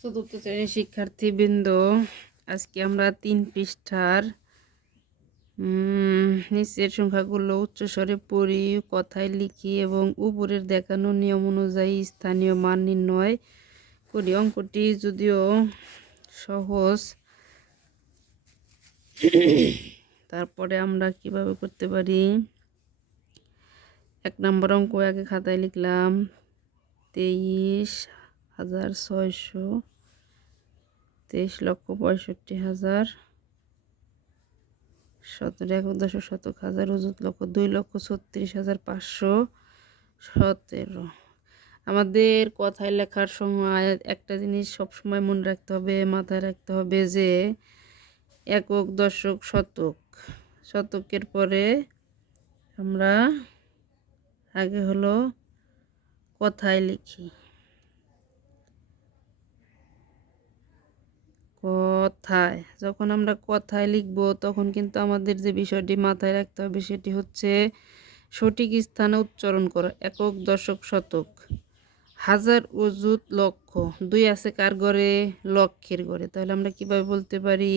চতুর্থ শ্রেণির শিক্ষার্থীবৃন্দ, আজকে আমরা তিন পৃষ্ঠার নিচের সংখ্যাগুলো উচ্চস্বরে পড়ি, কথায় লিখি এবং উপরের দেখানো নিয়ম অনুযায়ী স্থানীয় মান নির্ণয় করি। অঙ্কটি যদিও সহজ, তারপরে আমরা কীভাবে করতে পারি? এক নম্বর অঙ্ক আগে খাতায় লিখলাম, তেইশ হাজার ছয়শো তেইশ লক্ষ পঁয়ষট্টি হাজার সতেরো এক দশ শতক হাজার অযুত লক্ষ দুই লক্ষ ছত্রিশ হাজার পাঁচশো সতেরো। আমাদের কথায় লেখার সময় একটা জিনিস সবসময় মনে রাখতে হবে, মাথায় রাখতে হবে যে একক দশক শতক। শতকের পরে আমরা আগে হলো কথায় লিখি। কথায়। যখন আমরা কথায় লিখব, তখন কিন্তু আমাদের যে বিষয়টি মাথায় রাখতে হবে, সেটি হচ্ছে সঠিক স্থানে উচ্চারণ করা, একক, দশক, শতক। হাজার অযুত লক্ষ, দুই আছে কার ঘরে লক্ষের ঘরে তাহলে আমরা কীভাবে বলতে পারি?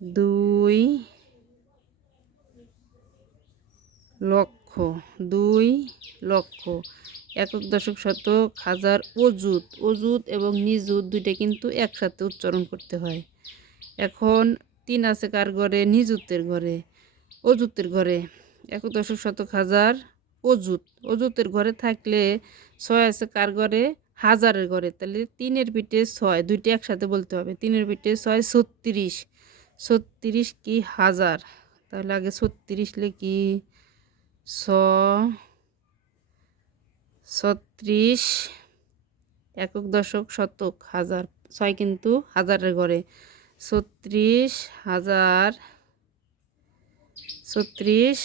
দুই লক্ষ দুই লক্ষ একক দশক শতক হাজার অজুত অজুত এবং নিযুত দুইটা কিন্তু একসাথে উচ্চারণ করতে হয়। এখন তিন আছে কার ঘরে? নিযুতের ঘরে অজুতের ঘরে। একক দশক শতক হাজার অজুত অজুতের ঘরে থাকলে ছয় আছে কার ঘরে? হাজারের ঘরে। তাহলে তিনের পিঠে ছয়, দুইটা একসাথে বলতে হবে। তিনের পিঠে ছয়, ছত্রিশ। ছত্রিশ কি হাজার? তাহলে আগে ছত্রিশ লিখি। ছ, ছত্রিশ, একক দশক শতক, হাজার, ছয় কিন্তু হাজারের ঘরে ছত্রিশ হাজার ছত্রিশ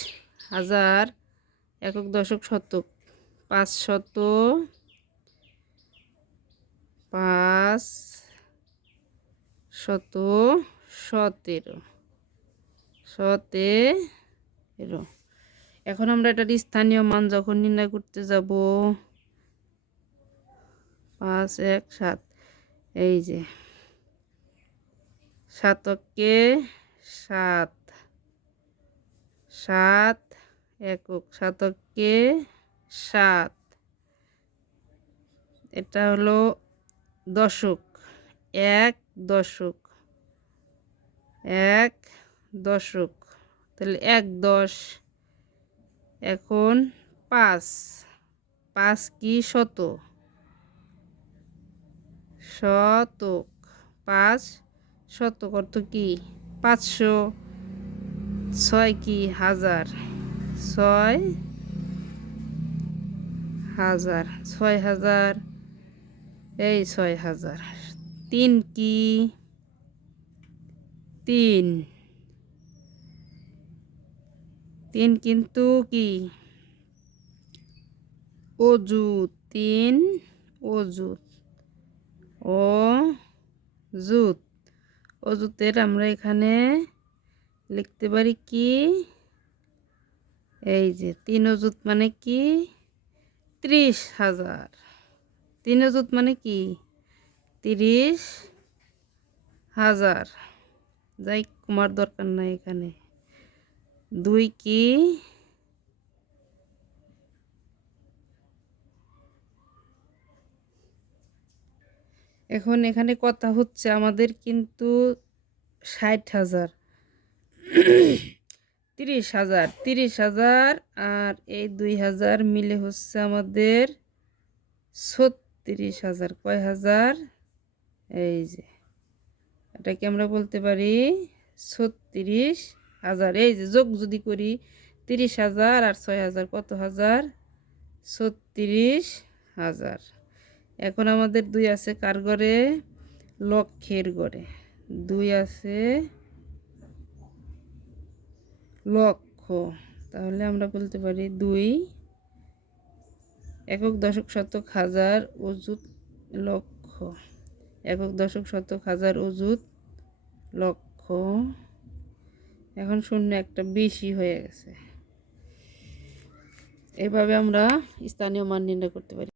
হাজার একক দশক শতক, পাঁচ শত পাঁচ শত সতেরো সতেরো। এখন আমরা এটার স্থানীয় মান যখন নির্ণয় করতে যাব, পাঁচ, এক, সাত, এই যে সাতকে সাত সাত, একক, সাতকে সাত, এটা হলো দশক, এক দশক এক দশক, তাহলে এক দশ এখন পাঁচ। পাঁচ কি শত? শতক। পাঁচ শতক অর্থ কি? পাঁচশো। ছয় কি? হাজার। ছয় হাজার। ছয় হাজার। এই ছয় হাজার। তিন কি? তিন। তিন কিন্তু কি? অজুত তিন অজুত ও জুত অজুতের আমরা এখানে লিখতে পারি কি? এই যে, তিন অজুত মানে কি? ত্রিশ হাজার। তিন অজুত মানে কি? তিরিশ হাজার। যাই, কুমার দরকার নাই এখানে। দুই কি? এখন এখানে কথা হচ্ছে আমাদের কিন্তু ষাট হাজার। তিরিশ হাজার তিরিশ হাজার আর এই দুই হাজার মিলে হচ্ছে আমাদের ছত্রিশ হাজার। কয় হাজার? এই যে, এটাকে আমরা বলতে পারি ছত্রিশ হাজার। এই যে যোগ যদি করি তিরিশ হাজার আর ছয় হাজার কত হাজার? ছত্রিশ হাজার। এখন আমাদের দুই আছে কার ঘরে লক্ষের ঘরে দুই আছে লক্ষ। তাহলে আমরা বলতে পারি দুই একক দশক শতক হাজার অযুত লক্ষ। একক দশক শতক হাজার অযুত লক্ষ। এখন শূন্য একটা বেশি হয়ে গেছে। এভাবে আমরা স্থানীয় মান নির্ণয় করতে পারি।